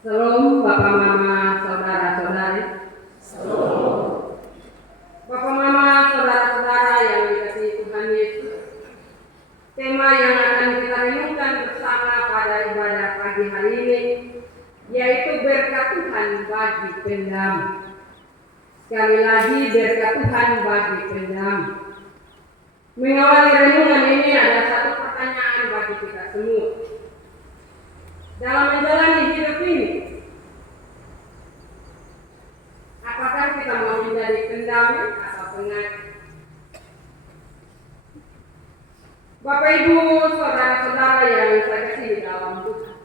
Shalom Bapak Mama Saudara-saudari. Bapak Mama Saudara-saudara yang dikasihi Tuhan Yesus. Tema yang akan kita renungkan bersama pada ibadah pagi hari ini yaitu berkat Tuhan bagi pendam. Sekali lagi, berkat Tuhan bagi pendam. Mengawali renungan ini ada satu pertanyaan bagi kita semua. Dalam menjalani hidup ini, apakah kita mau menjadi pendam atau pengajar? Bapak Ibu, saudara-saudara yang saya kasihi dalam Tuhan,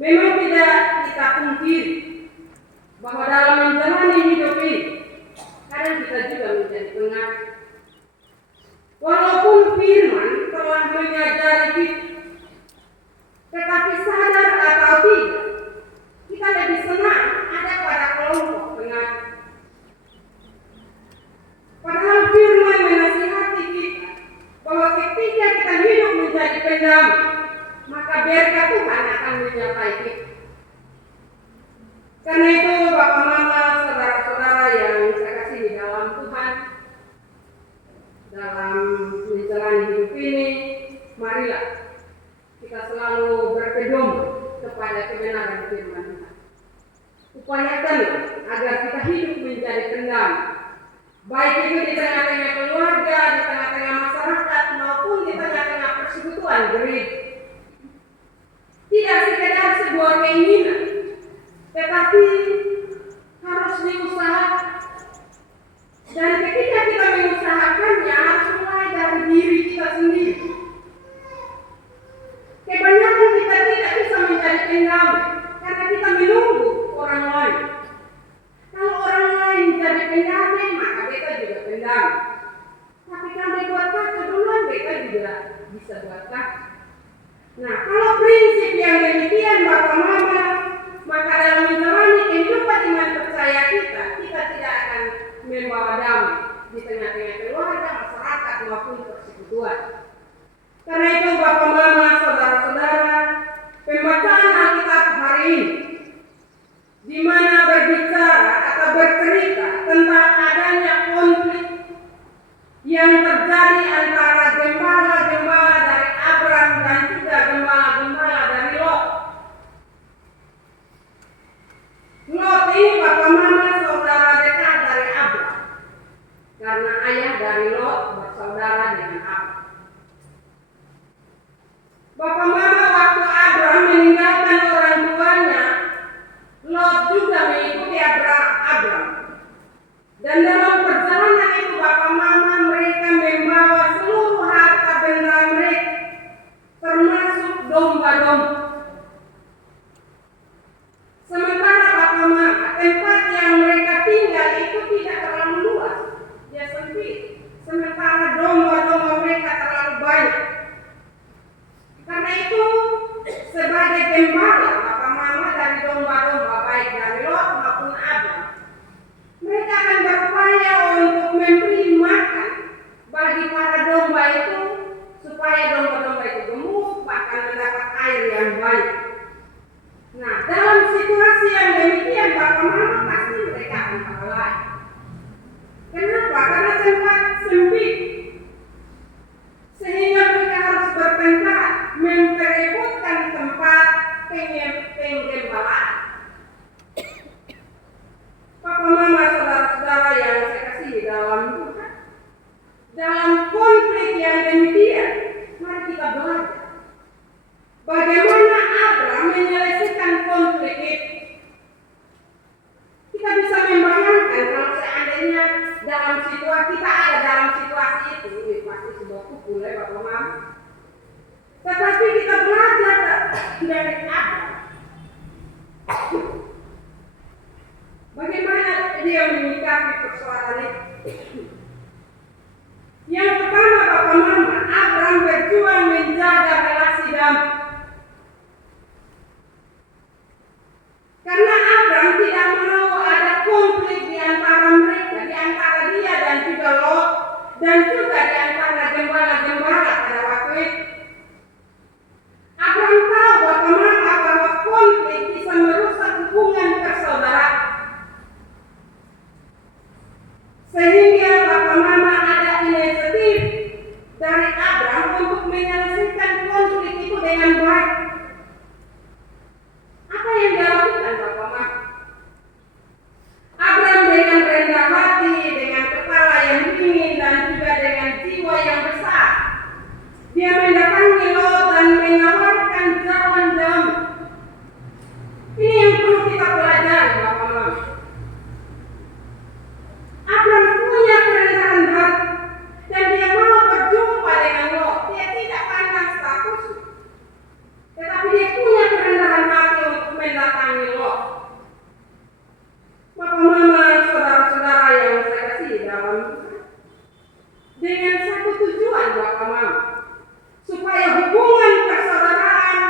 memang tidak kita pungkiri bahwa dalam menjalani hidup ini, kadang kita juga menjadi pengajar. Walaupun firman telah mengajari kita, tetapi sadar atau tidak, kita lebih senang ada pada kelompok pengajar. Padahal firman menasihati kita bahwa ketika kita hidup menjadi pendam, maka berkat Tuhan akan menyertai kita. Karena itu Bapak Mama, saudara-saudara yang saya kasihi dalam Tuhan, dalam menjalani hidup ini, marilah kita selalu berpedoman kepada kebenaran firman Tuhan. Upayakanlah agar kita hidup menjadi pendam, baik itu di tengah-tengah keluarga, di tengah-tengah masyarakat, maupun di tengah-tengah persekutuan gereja. Tidak sekedar sebuah keinginan, tetapi harus diusahakan. Dan ketika kita mengusahakannya, harus mulai dari diri kita sendiri. Kebanyakan kita tidak bisa menjadi pendam karena kita menunggu orang lain. Kalau orang lain jadi pendam, maka kita juga pendam. Tapi kalau dibuat kaca duluan, kita juga bisa buat kaca. Nah, kalau prinsip yang demikian Bapak Mama, maka dalam menjalani kehidupan iman percaya kita tidak akan membawa damai di tengah-tengah keluarga, masyarakat maupun persekutuan. Karena itu Bapak Mama, saudara-saudara, pembacaan Alkitab hari ini di mana berbicara atau bercerita tentang adanya konflik yang terjadi antara gembala-gembala dari Abraham dan juga gembala-gembala dari Lot. Lot ini Bapak Mama saudara dekat dari Abraham, karena ayah dari Lot bersaudara dengan Abraham. Bapak Mama, waktu Abraham meninggalkan orang tuanya, Lot juga mengikuti Abraham. Dan dalam perjalanan itu Bapak Mama, mereka membawa seluruh harta benda mereka, termasuk domba-domba. Sementara Bapak Mama, tempat yang mereka tinggal itu tidak terlalu luas, ya sempit. Sementara domba-domba mereka terlalu banyak. Karena itu sebagai gembala Bapak Mama dari domba-domba baik dari Lot maupun Abraham, mereka akan berupaya untuk memberi makan bagi para domba itu supaya domba-domba itu gemuk bahkan mendapat air yang banyak. Nah, dalam situasi yang demikian Bapak Mama pasti mereka akan berlari. Kenapa? Karena tempat sempit, sehingga mereka harus bertengkar memperebutkan tempat penggembalaan. Bapak Mama, saudara-saudara yang saya kasihi dalam Tuhan, dalam konflik yang demikian, mari kita belajar bagaimana Abraham menyelesaikan konflik itu. Kita bisa membayangkan kalau seandainya dalam situasi kita ada dalam situasi itu, ini pasti sebuah pukul ya Bapak Mama. Tetapi kita belajar dari Abraham. Bagaimana dia menyikapi persoalan itu? Yang pertama Bapak Mama, Abraham berjuang menjaga relasi damai. Karena Abraham tidak mau ada konflik di antara mereka, di antara dia dan juga Lot, dan juga di antara gembala-gembala pada waktu itu. Abraham tahu Bapak Mama menawarkan jalan damai. Ini yang perlu kita pelajari, Bapak-Bapak. Abram punya kerendahan hati dan dia mau berjumpa dengan Lot. Dia tidak pandang status, tetapi dia punya kerendahan hati untuk mendatangi Lot. Bapak Mama, saudara-saudara yang saya kasih dalam dengan satu tujuan, Bapak Mama, supaya hubungan persaudaraan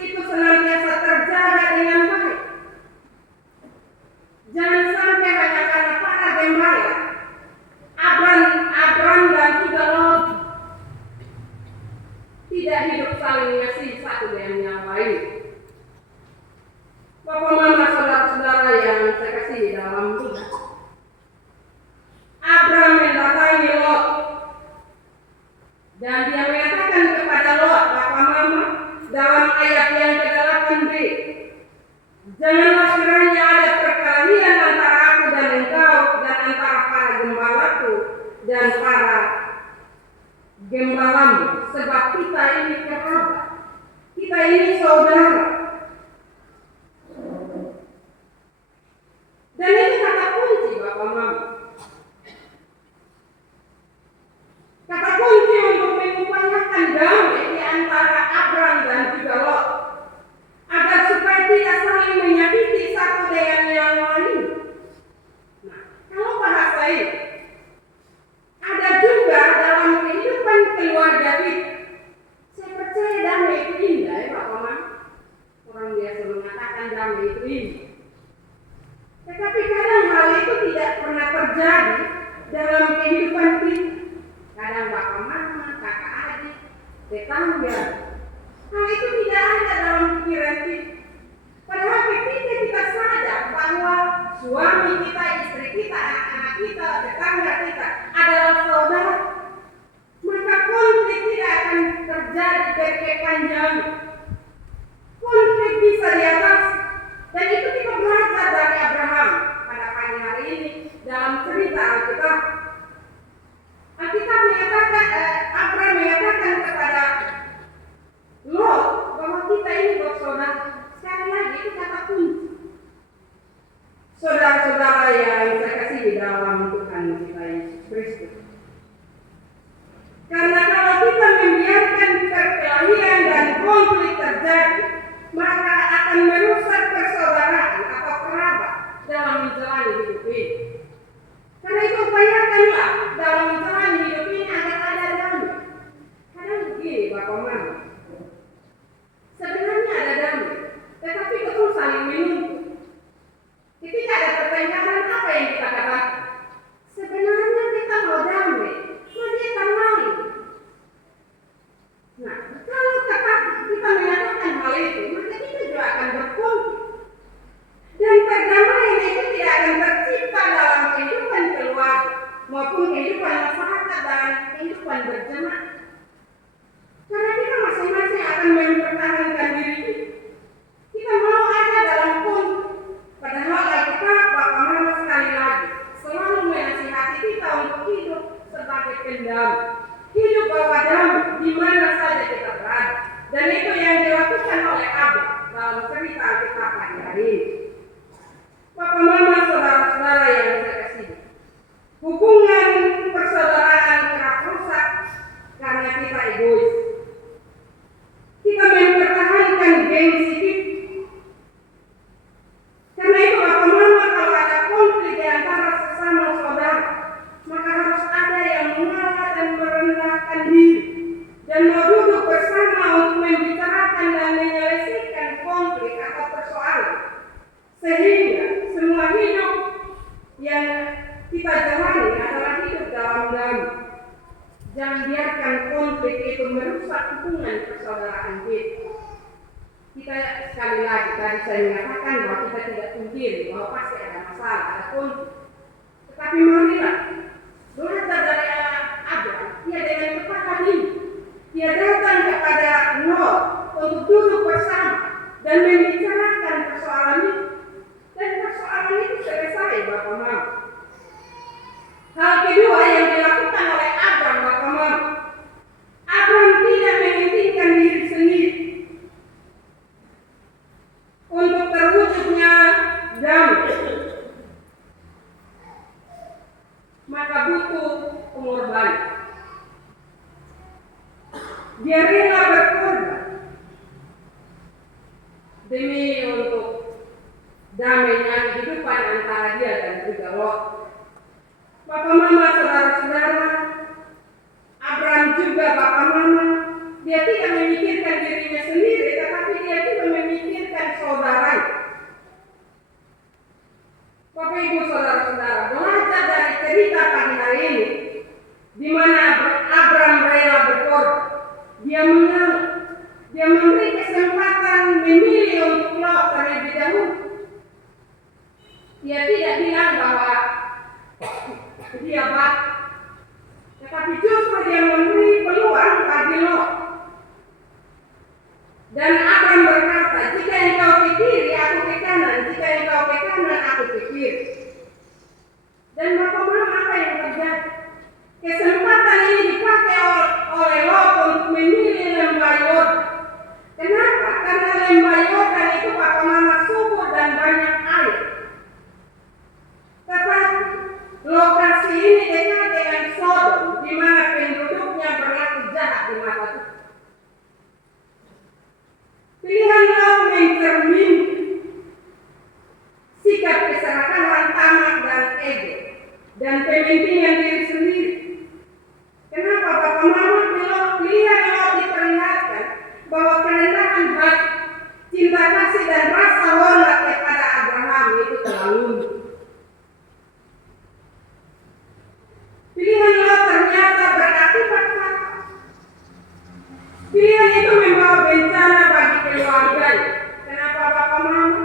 itu senantiasa terjaga dengan baik. Jangan sampai hanya karena para gembala Abram dan juga Lot tidak hidup saling mengasihi satu dengan yang lain. Bapak Mama, saudara-saudara yang saya kasih dalam Tuhan, Abram mendatangi Lot dan dia mengatakan kepada Lot, Bapak Mama, dalam ayat yang ke-8b, janganlah kiranya ada perkelahian antara aku dan engkau dan antara para gembalaku dan para gembalamu, sebab kita ini kerabat, kita ini saudara. Dan itu kata kunci, Bapak Mama. Kata kunci untuk mengupayakan damai di antara Abram dan juga Lot, agar supaya tidak saling menyakiti satu dengan yang lain. Nah, kalau bahasa ini ada juga dalam kehidupan keluarga kita. Saya percaya damai itu indah, ya Bapak Mama. Orang biasa mengatakan damai itu indah. Tetapi kadang hal itu tidak pernah terjadi dalam kehidupan kita. Kadang Bapak Mama, kakak adik, tetangga, hal itu tidak ada dalam pikiran kita. Padahal ketika kita sadar bahwa suami kita, istri kita, anak-anak kita, tetangga kita adalah saudara, maka konflik tidak akan terjadi berkepanjangan. Konflik bisa diatasi. Dan itu kita belajar dari Abraham pada pagi hari ini dalam cerita Alkitab. Alkitab mengatakan, Abraham mengatakan kepada Lot bahwa kita ini bersaudara. Sekali lagi itu kata kunci. Saudara-saudara yang saya kasih di dalam Tuhan kita Yesus Kristus. Karena kalau kita membiarkan perkelahian dan konflik terjadi, maka akan merusak persaudaraan atau kerabat dalam menjalani hidup ini. Karena itu upayakanlah dalam menjalani hidup ini agar ada damai. Kadang begini Bapak Mama, sebenarnya ada damai, tetapi betul saling menuntut. Ketika ada pertengkaran, apa yang kita katakan? Sebenarnya kita mau damai, mau dia lain. Nah, kalau kita mengatakan hal itu, maka kita juga akan berkonflik. Dan perdamaian itu tidak akan tercipta dalam kehidupan keluarga maupun kehidupan masyarakat dan kehidupan berjemaah. Karena kita masing-masing akan mempertahankan diri kita. Kita mau ada dalam konflik. Padahal Alkitab Bapak Mama sekali lagi selalu menasihati kita untuk hidup sebagai pendamai. Hidup bawa damai di mana saja kita berada. Dan itu yang dilakukan oleh Abram dalam cerita Alkitab pagi hari ini. Bapak Mama, saudara-saudara yang saya kasih, hubungan persaudaraan kerap rusak karena kita egois. Kita mempertahankan gengsi kita. Karena itu Bapak Mama, kalau ada konflik di antara sesama saudara, maka harus ada yang mengalah dan merendahkan diri dan mau duduk bersama untuk membicarakan dan menyelesaikan konflik atau persoalan, sehingga semua hidup yang kita jalani adalah hidup dalam damai. Jangan biarkan konflik itu merusak hubungan persaudaraan kita. Kita sekali lagi tadi saya mengatakan bahwa kita tidak pungkiri bahwa pasti ada masalah, ada konflik. Tetapi marilah belajar dari Abraham, dia dengan kepakat ini, dia datang kepada Lot untuk duduk bersama dan membicarakan persoalan ini. Dan persoalan itu selesai, Bapak Mama. Hal kedua yang dilakukan oleh Abraham, Bapak Mama, Abraham tidak mementingkan diri sendiri, juga Lot. Bapak mama, saudara-saudara, Abraham juga bapak mama, dia tidak memikirkan dirinya sendiri, tetapi dia juga memikirkan saudara. Bapak Ibu saudara-saudara, belajar dari cerita pagi hari ini, di mana Abraham rela berkorban. Dia mengalah, dia memberi kesempatan memilih untuk Lot terlebih dahulu. Dia tidak bilang bahwa dia baik, tetapi justru dia memberi peluang bagi Lot. Dan Abraham berkata, jika engkau ke kiri, aku ke kanan. Jika engkau ke kanan, aku ke kiri. Dan bapak mama, apa yang terjadi? Kesempatan ini dipakai oleh Lot untuk memilih lembah Yordan. Kenapa? Karena lembah Yordan itu bapak mama subur dan banyak air. Tetapi lokasi ini dekat dengan Sodom, di mana penduduknya berlaku jahat di mata Tuhan. Pilihan Lot mencerminkan sikap keserakahan, tamak dan ego, dan kepentingan diri sendiri. Kenapa bapak mama? Pilihan Lot diperlihatkan bahwa kerendahan hati, cinta kasih dan rasa hormat kepada Abraham itu telah luntur. Pilihan Lot ternyata berakibat fatal. Pilihan itu membawa bencana bagi keluarganya. Kenapa bapak mama?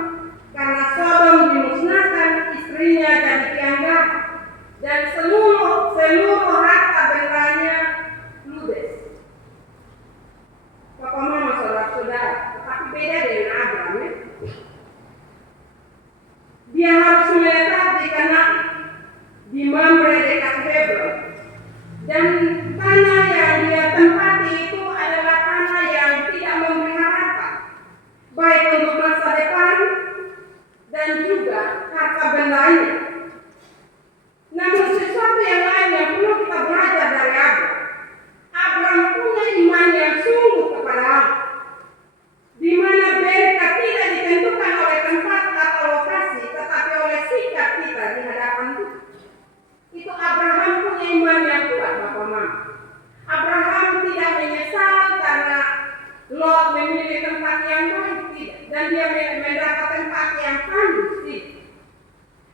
Karena Sodom dimusnahkan, istrinya jadi tiangga, dan seluruh harta bendanya ludes. Bapak mama, saudara-saudara, tetapi beda dengan Abraham ya. Dia harus menetap di Kanaan, di Mamre dekat Hebron, dan tanah yang dia tempati itu adalah tanah yang tidak memberi harapan, baik untuk masa depan dan juga harta bendanya. Namun sesuatu yang lain yang perlu kita belajar dari Abraham. Abraham punya iman yang sungguh kepada Allah, di mana berkat tidak ditentukan oleh tempat atau lokasi, tetapi oleh sikap kita di hadapan Tuhan. Itu Abraham punya iman yang kuat, bapak mama. Abraham tidak menyesal karena Lot memilih tempat yang baik, tidak, dan dia mendapat tempat yang tandus, tidak.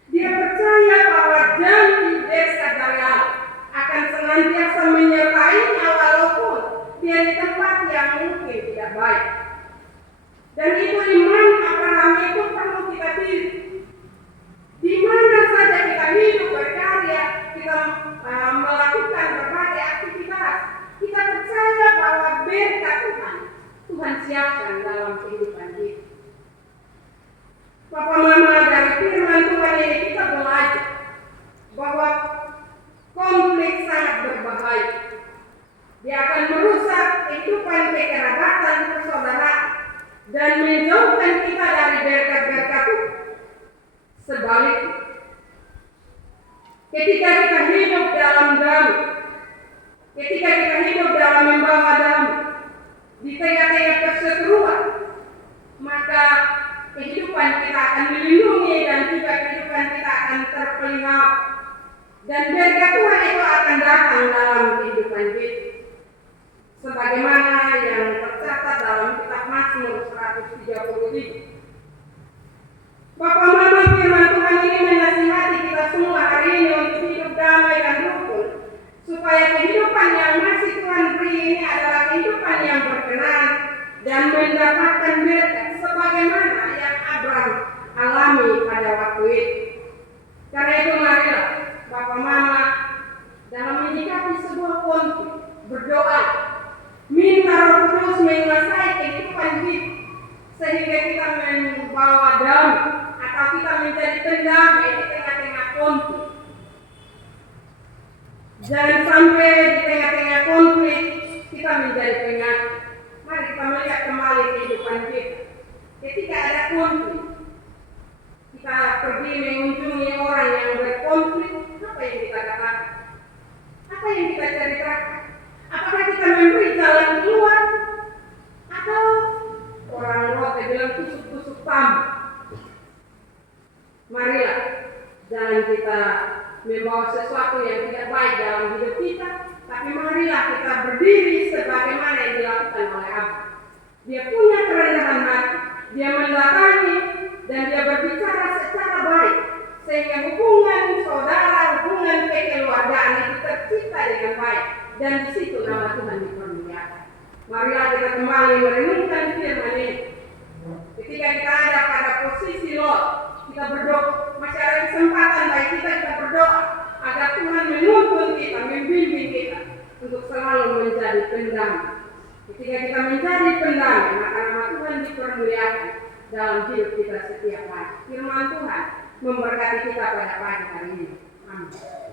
Dia percaya bahwa janji berkat dari Allah akan senantiasa menyertainya walaupun dia di tempat yang mungkin tidak baik. Dan itu iman Abraham itu perlu kita pilih. Di mana saja kita hidup, berkarya, kita melakukan berbagai aktivitas, kita percaya bahwa berkat Tuhan siapkan dalam kehidupan kita. Bapak mama, dari firman Tuhan ini kita belajar bahwa konflik sangat berbahaya. Dia akan merusak kehidupan kekerabatan, persaudaraan, dan menjauhkan kita dari berkat-berkat Tuhan. Sebaliknya, ketika kita hidup dalam damai, ketika kita hidup dalam membawa damai di tengah-tengah perseteruan, maka kehidupan kita akan dilindungi dan juga kehidupan kita akan terpelihara. Dan berkat Tuhan itu akan datang dalam kehidupan kita. Sebagaimana yang tercatat dalam kitab Mazmur 133. Bapak mama, firman Tuhan ini menasihati kita semua hari ini untuk hidup damai dan rukun, supaya kehidupan yang masih Tuhan beri ini adalah kehidupan yang berkenan dan mendapatkan berkat sebagaimana yang Abraham alami pada waktu itu. Karena itu marilah bapak mama dalam menyikapi sebuah konflik berdoa, minta Roh Kudus menguasai kehidupan kita sehingga kita membawa damai atau kita menjadi pendamai di tengah-tengah konflik. Jangan sampai di tengah-tengah konflik kita menjadi penyakit. Mari kita melihat kembali kehidupan kita. Ketika ada konflik, kita pergi mengunjungi orang yang berkonflik, apa yang kita katakan? Apa yang kita ceritakan? Apakah kita memberi jalan keluar? Atau orang Rote bilang tusuk-tusuk tambah? Marilah, jangan kita membawa sesuatu yang tidak baik dalam hidup kita, tapi marilah kita berdiri sebagaimana yang dilakukan oleh Abba. Dia punya kerendahan hati, dia mendatangi dan dia berbicara secara baik, sehingga hubungan saudara, hubungan kekeluargaan itu tercipta dengan baik, dan di situ nama Tuhan dipermuliakan. Marilah kita kembali merenungkan firman ini. Ketika kita ada pada posisi Lot, kita berdoa, masih ada kesempatan bagi kita berdoa agar Tuhan menuntun kita, membimbing kita untuk selalu menjadi pendamai. Ketika kita menjadi pendamai, maka nama Tuhan dipermuliakan dalam hidup kita setiap hari. Firman Tuhan memberkati kita pada pagi hari ini. Amin.